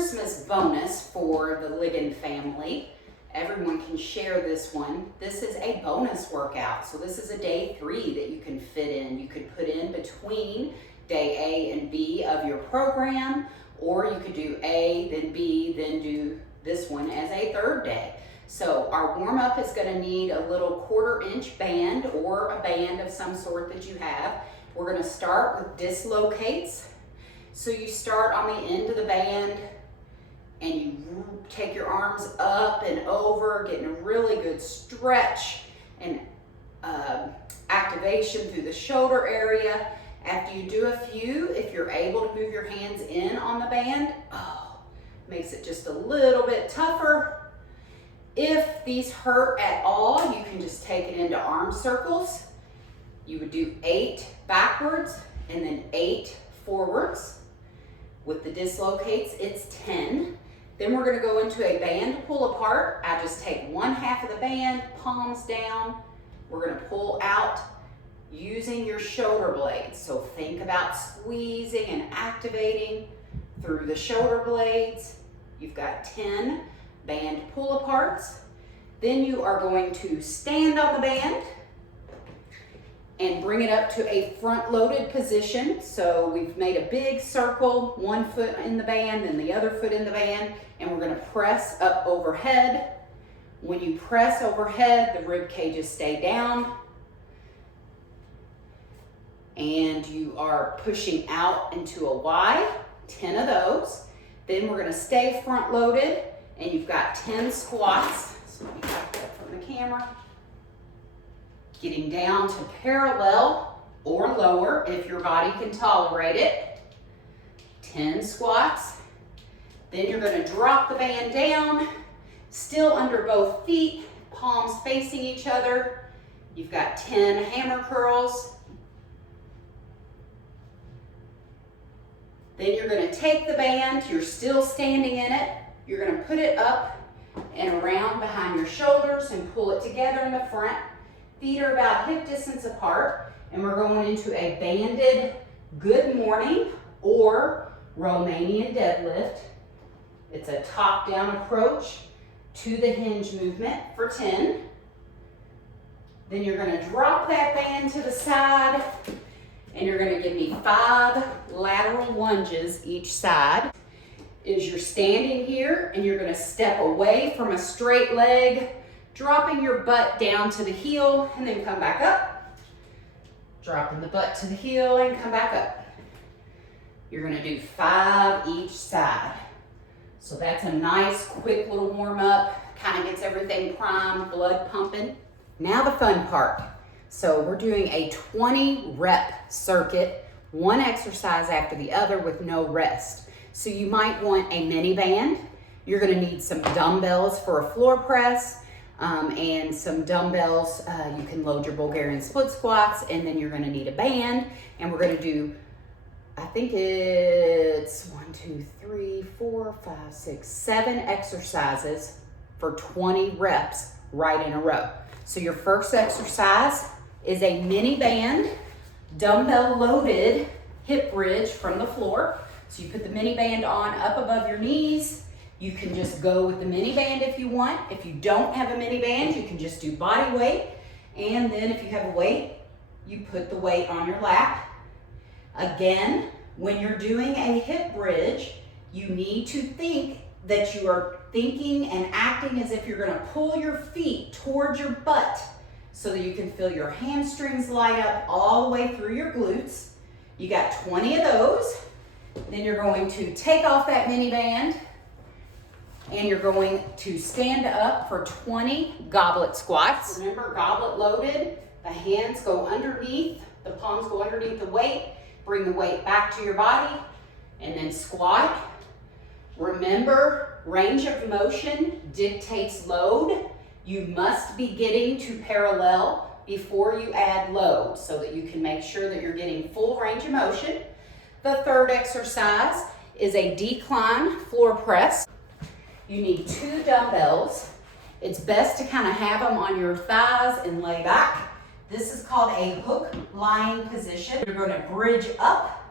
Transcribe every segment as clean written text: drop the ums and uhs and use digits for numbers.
Christmas bonus for the Ligon family. Everyone can share this one. This is a bonus workout. So this is a day 3 that you can fit in. You could put in between day A and B of your program, or you could do A, then B, then do this one as a 3rd day. So our warm up is going to need a little 1/4 inch band or a band of some sort that you have. We're going to start with dislocates. So you start on the end of the band and you take your arms up and over, getting a really good stretch and activation through the shoulder area. After you do a few, if you're able to move your hands in on the band, makes it just a little bit tougher. If these hurt at all, you can just take it into arm circles. You would do 8 backwards and then 8 forwards. With the dislocates, it's 10. Then we're gonna go into a band pull apart. I just take 1/2 of the band, palms down. We're gonna pull out using your shoulder blades. So think about squeezing and activating through the shoulder blades. You've got 10 band pull aparts. Then you are going to stand on the band and bring it up to a front loaded position. So we've made a big circle, 1 foot in the band and the other foot in the band, and we're gonna press up overhead. When you press overhead, the rib cages stay down and you are pushing out into a Y, 10 of those. Then we're gonna stay front loaded and you've got 10 squats. So let me back that from the camera. Getting down to parallel or lower if your body can tolerate it. 10 squats. Then you're gonna drop the band down, still under both feet, palms facing each other. You've got 10 hammer curls. Then you're gonna take the band, you're still standing in it. You're gonna put it up and around behind your shoulders and pull it together in the front. Feet are about hip distance apart, and we're going into a banded good morning or Romanian deadlift. It's a top-down approach to the hinge movement for 10. Then you're gonna drop that band to the side, and you're gonna give me 5 lateral lunges each side. Is you're standing here, and you're gonna step away from a straight leg, dropping your butt down to the heel and then come back up. Dropping the butt to the heel and come back up. You're gonna do 5 each side. So that's a nice quick little warm up, kind of gets everything primed, blood pumping. Now the fun part. So we're doing a 20 rep circuit, 1 exercise after the other with no rest. So you might want a mini band. You're gonna need some dumbbells for a floor press. And some dumbbells, you can load your Bulgarian split squats, and then you're gonna need a band, and we're gonna do, I think it's 1, 2, 3, 4, 5, 6, 7 exercises for 20 reps right in a row. So your first exercise is a mini band, dumbbell loaded hip bridge from the floor. So you put the mini band on up above your knees. You can just go with the mini band if you want. If you don't have a mini band, you can just do body weight. And then if you have a weight, you put the weight on your lap. Again, when you're doing a hip bridge, you need to think that you are thinking and acting as if you're gonna pull your feet towards your butt so that you can feel your hamstrings light up all the way through your glutes. You got 20 of those. Then you're going to take off that mini band, and you're going to stand up for 20 goblet squats. Remember, goblet loaded, the hands go underneath, the palms go underneath the weight, bring the weight back to your body, and then squat. Remember, range of motion dictates load. You must be getting to parallel before you add load so that you can make sure that you're getting full range of motion. The third exercise is a decline floor press. You need 2 dumbbells. It's best to kind of have them on your thighs and lay back. This is called a hook lying position. You're going to bridge up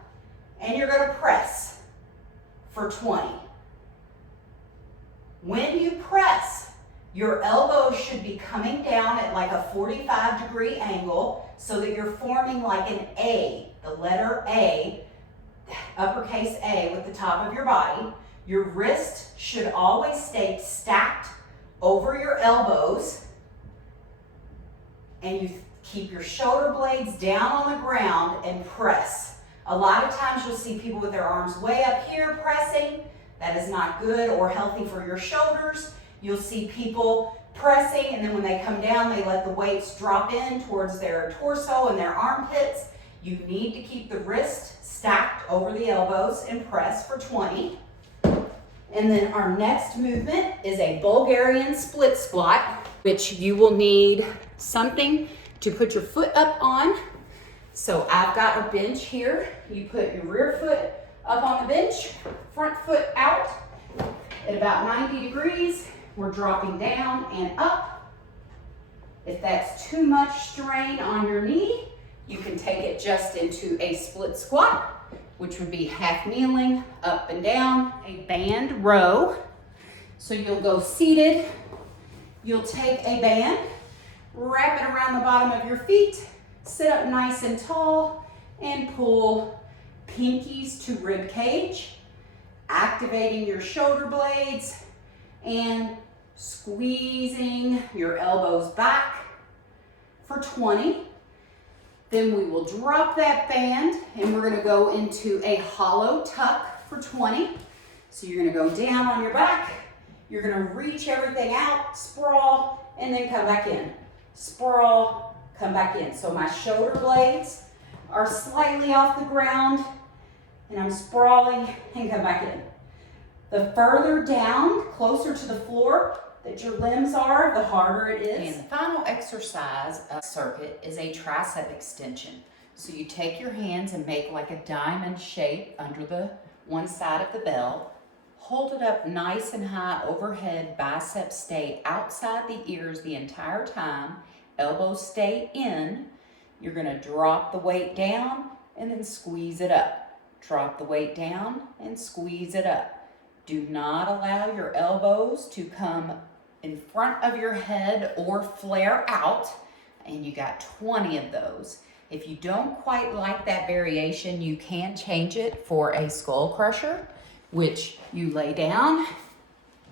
and you're going to press for 20. When you press, your elbows should be coming down at like a 45-degree angle so that you're forming like an A, the letter A, uppercase A with the top of your body. Your wrist should always stay stacked over your elbows, and you keep your shoulder blades down on the ground and press. A lot of times you'll see people with their arms way up here pressing. That is not good or healthy for your shoulders. You'll see people pressing, and then when they come down, they let the weights drop in towards their torso and their armpits. You need to keep the wrist stacked over the elbows and press for 20. And then our next movement is a Bulgarian split squat, which you will need something to put your foot up on. So I've got a bench here. You put your rear foot up on the bench, front foot out at about 90 degrees. We're dropping down and up. If that's too much strain on your knee, you can take it just into a split squat, which would be half kneeling, up and down, a band row. So you'll go seated, you'll take a band, wrap it around the bottom of your feet, sit up nice and tall, and pull pinkies to rib cage, activating your shoulder blades and squeezing your elbows back for 20. Then we will drop that band and we're gonna go into a hollow tuck for 20. So you're gonna go down on your back, you're gonna reach everything out, sprawl, and then come back in. Sprawl, come back in. So my shoulder blades are slightly off the ground and I'm sprawling and come back in. The further down, closer to the floor that your limbs are, the harder it is. And the final exercise circuit is a tricep extension. So you take your hands and make like a diamond shape under the one side of the bell. Hold it up nice and high overhead, biceps stay outside the ears the entire time, elbows stay in. You're gonna drop the weight down and then squeeze it up. Drop the weight down and squeeze it up. Do not allow your elbows to come in front of your head or flare out, and you got 20 of those. If you don't quite like that variation, you can change it for a skull crusher, which you lay down,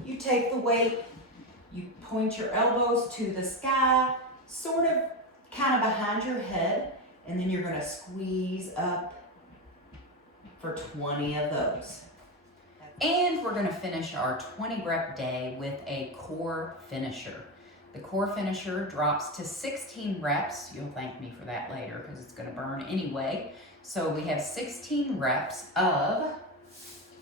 you take the weight, you point your elbows to the sky, sort of kind of behind your head, and then you're gonna squeeze up for 20 of those. And we're gonna finish our 20 rep day with a core finisher. The core finisher drops to 16 reps. You'll thank me for that later because it's gonna burn anyway. So we have 16 reps of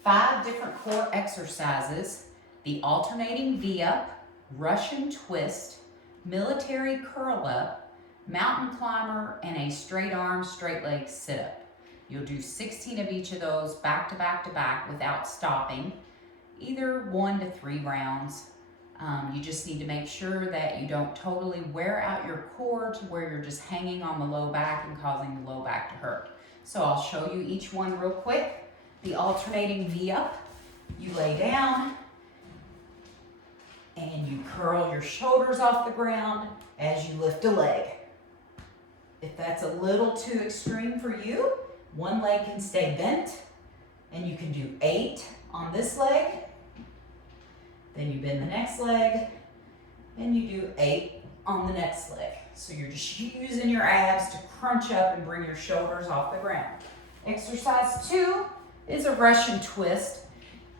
5 different core exercises: the alternating V-up, Russian twist, military curl up, mountain climber, and a straight arm, straight leg sit up. You'll do 16 of each of those back to back to back without stopping, either 1 to 3 rounds. You just need to make sure that you don't totally wear out your core to where you're just hanging on the low back and causing the low back to hurt. So I'll show you each one real quick. The alternating V-up, you lay down and you curl your shoulders off the ground as you lift a leg. If that's a little too extreme for you, one leg can stay bent, and you can do 8 on this leg. Then you bend the next leg, and you do 8 on the next leg. So you're just using your abs to crunch up and bring your shoulders off the ground. Exercise 2 is a Russian twist.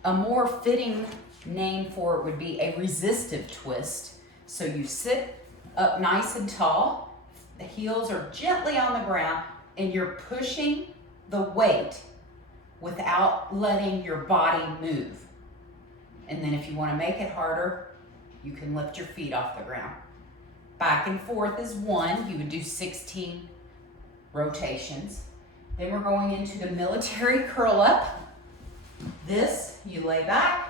A more fitting name for it would be a resistive twist. So you sit up nice and tall, the heels are gently on the ground, and you're pushing the weight without letting your body move. And then if you want to make it harder, you can lift your feet off the ground. Back and forth is 1. You would do 16 rotations. Then we're going into the military curl up. This, you lay back,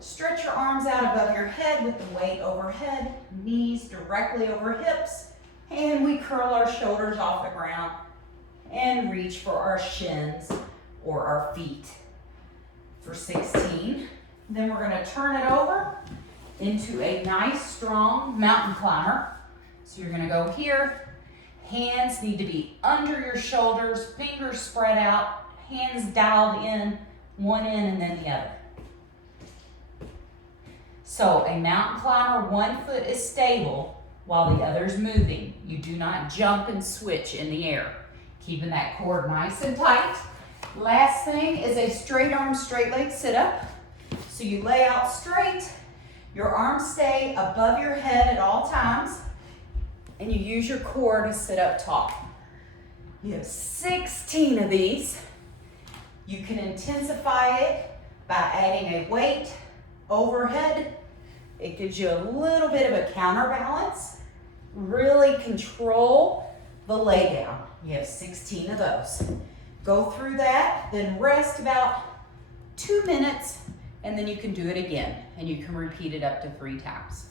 stretch your arms out above your head with the weight overhead, knees directly over hips, and we curl our shoulders off the ground and reach for our shins or our feet. For 16, Then we're gonna turn it over into a nice, strong mountain climber. So you're gonna go here. Hands need to be under your shoulders, fingers spread out, hands dialed in, one end and then the other. So a mountain climber, one foot is stable while the other's moving. You do not jump and switch in the air. Keeping that core nice and tight. Last thing is a straight arm, straight leg sit up. So you lay out straight, your arms stay above your head at all times, and you use your core to sit up tall. You have 16 of these. You can intensify it by adding a weight overhead. It gives you a little bit of a counterbalance. Really control the lay down. You have 16 of those. Go through that, then rest about 2 minutes, and then you can do it again, and you can repeat it up to 3 times.